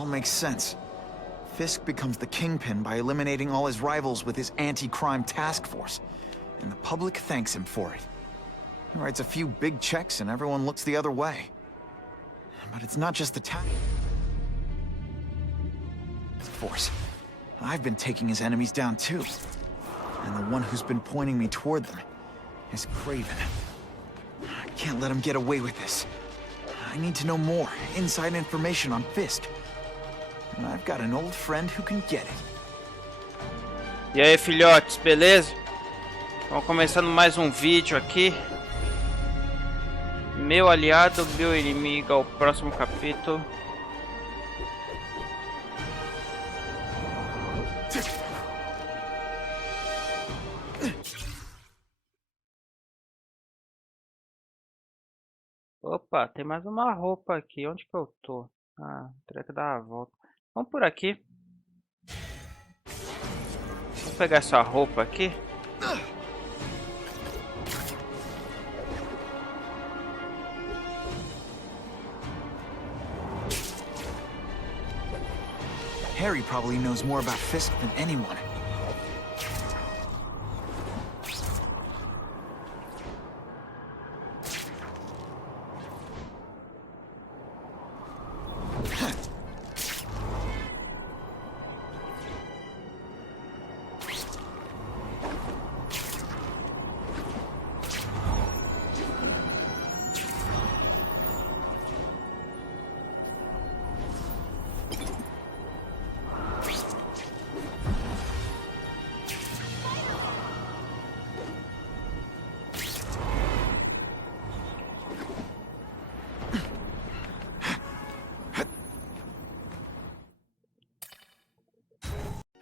all makes sense. Fisk becomes the kingpin by eliminating all his rivals with his anti-crime task force, and the public thanks him for it. He writes a few big checks and everyone looks the other way. But it's not just the task force. I've been taking his enemies down too. And the one who's been pointing me toward them is Craven. I can't let him get away with this. I need to know more, inside information on Fisk. And I've got an old friend who can get it. E aí, filhotes, beleza? Vamos começando mais um vídeo aqui. Meu aliado, meu inimigo, ao próximo capítulo. Opa, tem mais uma roupa aqui. Onde que eu tô? Ah, teria que dar a volta. Vamos por aqui. Vou pegar essa roupa aqui. Harry probably knows more about Fisk than anyone.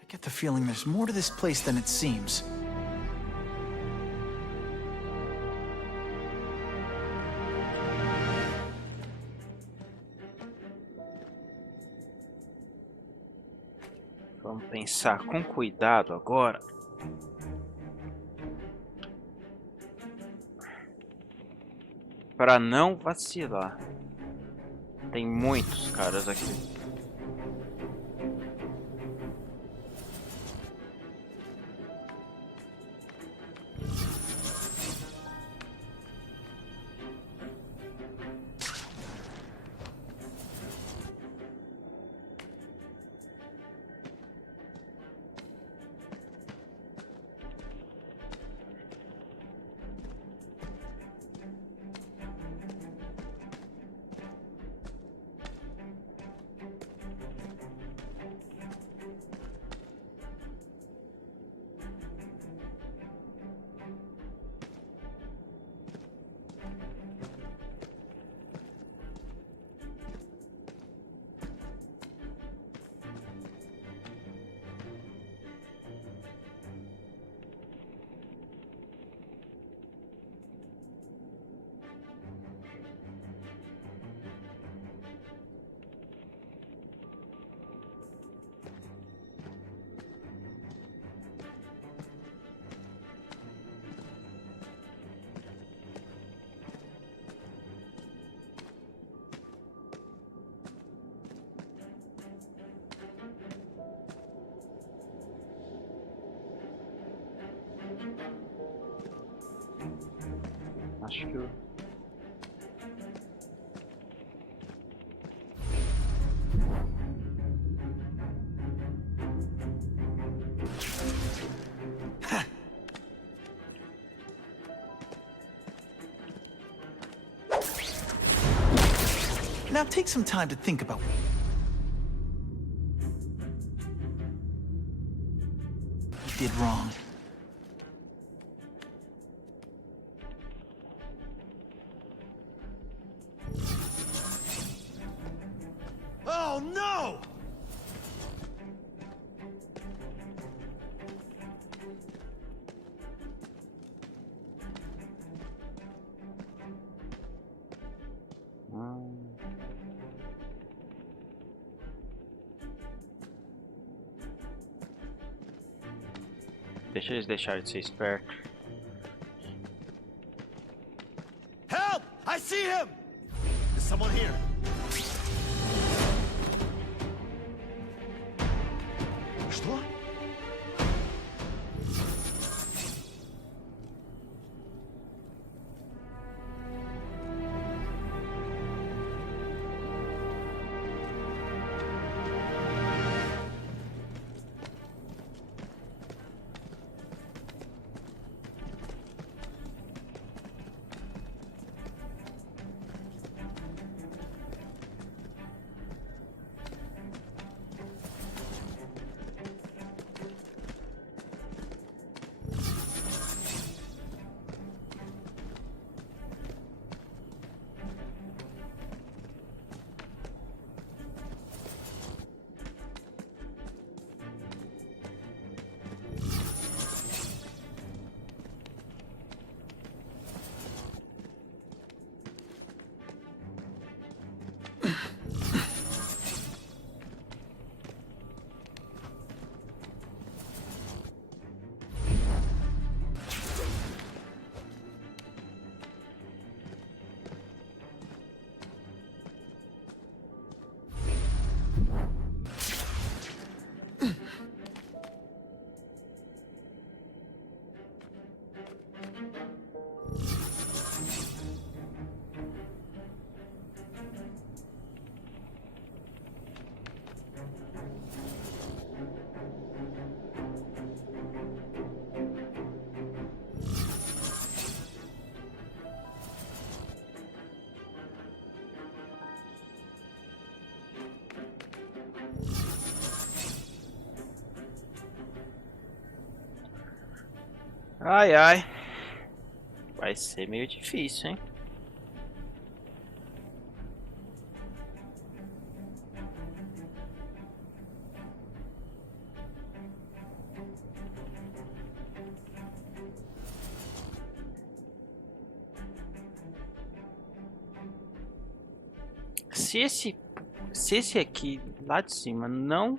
I get the feeling there's more to this place than it seems. Vamos pensar com cuidado agora. Para não vacilar. Tem muitos caras aqui. Acho que eu... Now take some time to think about what you did wrong. Oh no! Deixa eles deixarem de ser esperto. Help! I see him! Is someone here? Ai, ai. Vai ser meio difícil, hein? Se esse aqui lá de cima não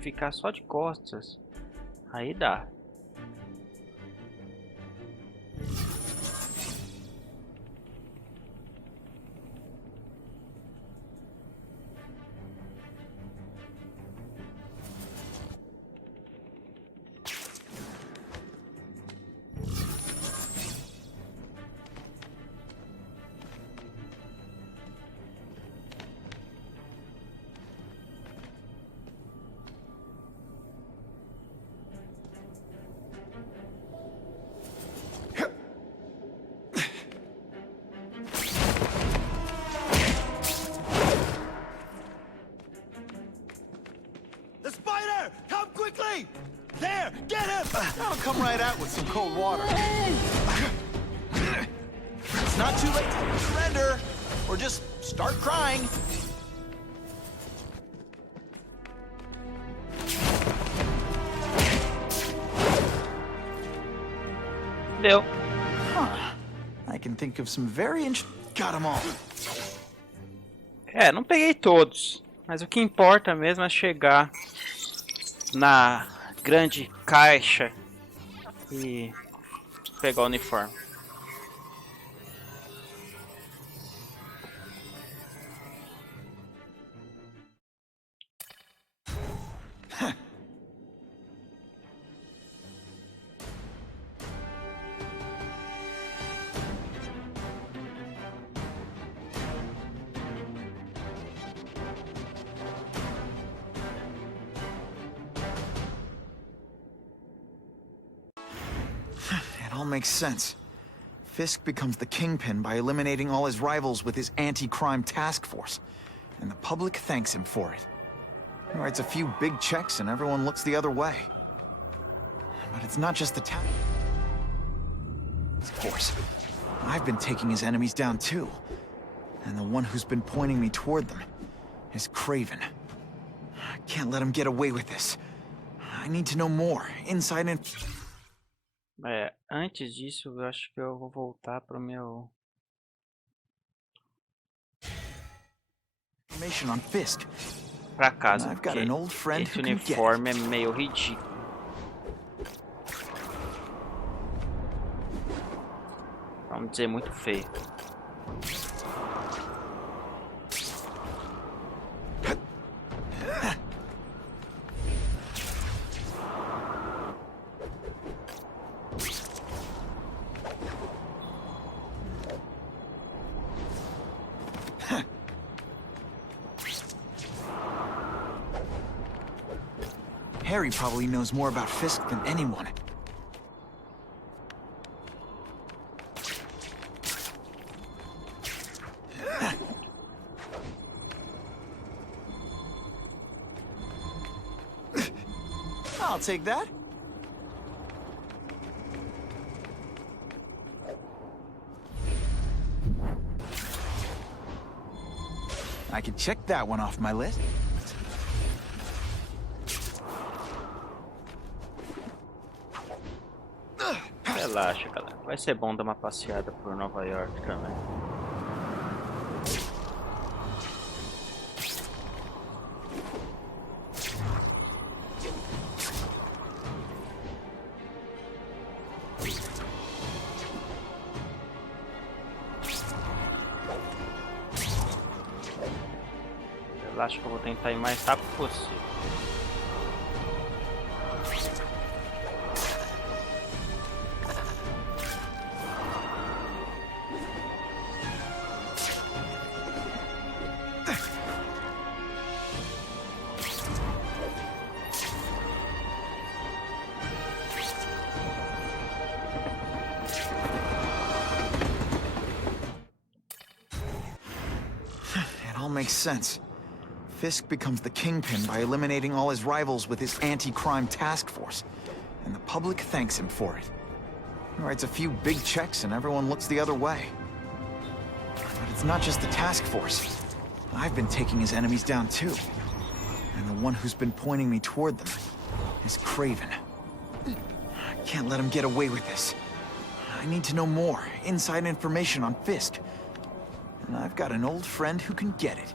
ficar só de costas, aí dá. The spider! Come quickly! There! Get him! That'll come right out with some cold water. It's not too late to surrender, or just start crying. Deu. Huh. I can think of some very Got them all. É, não peguei todos, mas o que importa mesmo é chegar na grande caixa e pegar o uniforme. It all makes sense. Fisk becomes the kingpin by eliminating all his rivals with his anti-crime task force, and the public thanks him for it. He writes a few big checks and everyone looks the other way. But it's not just the town. Of course, I've been taking his enemies down too. And the one who's been pointing me toward them is Kraven. I can't let him get away with this. I need to know more, inside and... É, antes disso eu acho que eu vou voltar pro meu... information on Fisk. pra casa, I've got porque an old friend esse who can get it. uniforme é meio ridículo. Vamos dizer, muito feio. Harry probably knows more about Fisk than anyone. I'll take that. I can check that one off my list. Relaxa, galera. Vai ser bom dar uma passeada por Nova York também. Relaxa que eu vou tentar ir mais rápido possível. It all makes sense. Fisk becomes the kingpin by eliminating all his rivals with his anti-crime task force, and the public thanks him for it. He writes a few big checks and everyone looks the other way. But it's not just the task force. I've been taking his enemies down too. And the one who's been pointing me toward them is Kraven. I can't let him get away with this. I need to know more, inside information on Fisk. And I've got an old friend who can get it.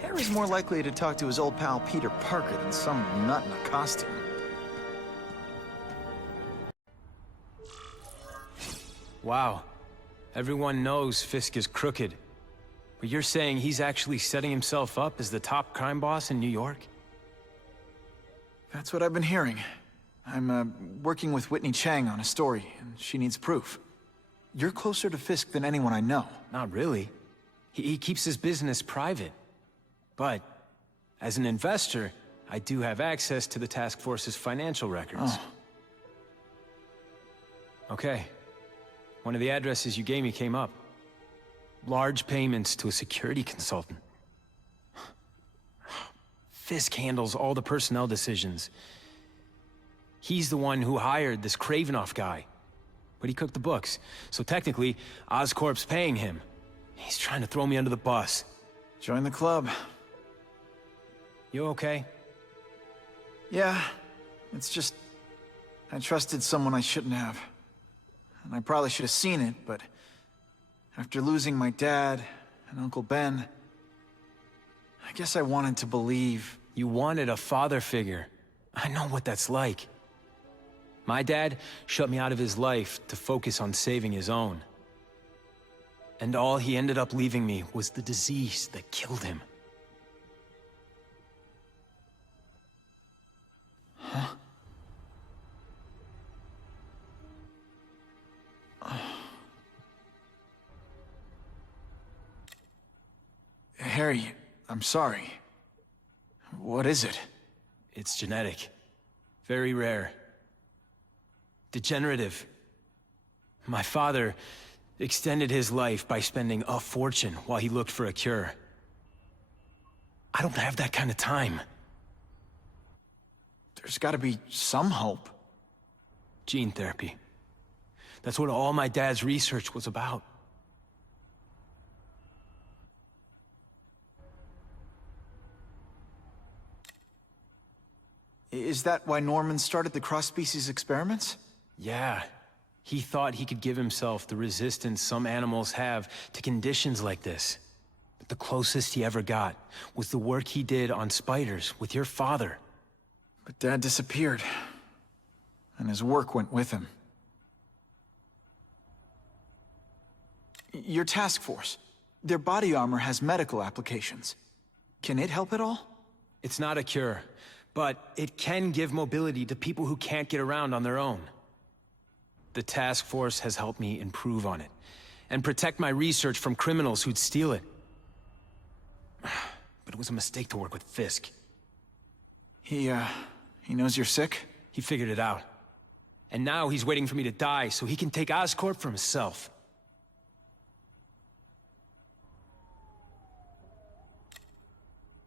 Harry's more likely to talk to his old pal Peter Parker than some nut in a costume. Wow. Everyone knows Fisk is crooked. But you're saying he's actually setting himself up as the top crime boss in New York? That's what I've been hearing. I'm working with Whitney Chang on a story, and she needs proof. You're closer to Fisk than anyone I know. Not really. He keeps his business private. But, as an investor, I do have access to the task force's financial records. Oh. Okay. One of the addresses you gave me came up. Large payments to a security consultant. Fisk handles all the personnel decisions. He's the one who hired this Kravinoff guy. But he cooked the books, so technically, Oscorp's paying him. He's trying to throw me under the bus. Join the club. You okay? Yeah, it's just... I trusted someone I shouldn't have. And I probably should have seen it, but... after losing my dad and Uncle Ben... I guess I wanted to believe... You wanted a father figure. I know what that's like. My dad shut me out of his life to focus on saving his own. And all he ended up leaving me was the disease that killed him. Huh? Harry, I'm sorry. What is it? It's genetic. Very rare. Degenerative. My father extended his life by spending a fortune while he looked for a cure. I don't have that kind of time. There's gotta be some hope. Gene therapy. That's what all my dad's research was about. Is that why Norman started the cross-species experiments? Yeah. He thought he could give himself the resistance some animals have to conditions like this. But the closest he ever got was the work he did on spiders with your father. But Dad disappeared. And his work went with him. Your task force. Their body armor has medical applications. Can it help at all? It's not a cure, but it can give mobility to people who can't get around on their own. The task force has helped me improve on it, and protect my research from criminals who'd steal it. But it was a mistake to work with Fisk. He knows you're sick? He figured it out. And now he's waiting for me to die so he can take Oscorp for himself.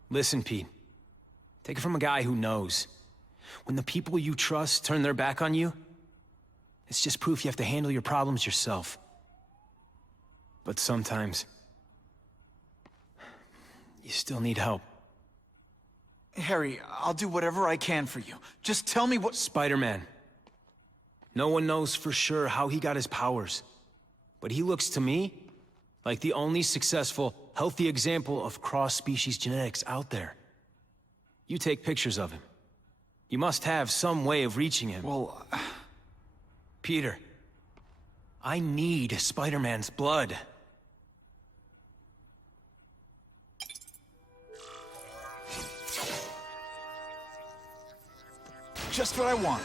Listen, Pete. Take it from a guy who knows. When the people you trust turn their back on you, it's just proof you have to handle your problems yourself. But sometimes, you still need help. Harry, I'll do whatever I can for you. Just tell me what— Spider-Man. No one knows for sure how he got his powers. But he looks to me like the only successful, healthy example of cross-species genetics out there. You take pictures of him. You must have some way of reaching him. Well, Peter, I need Spider-Man's blood. just what I want.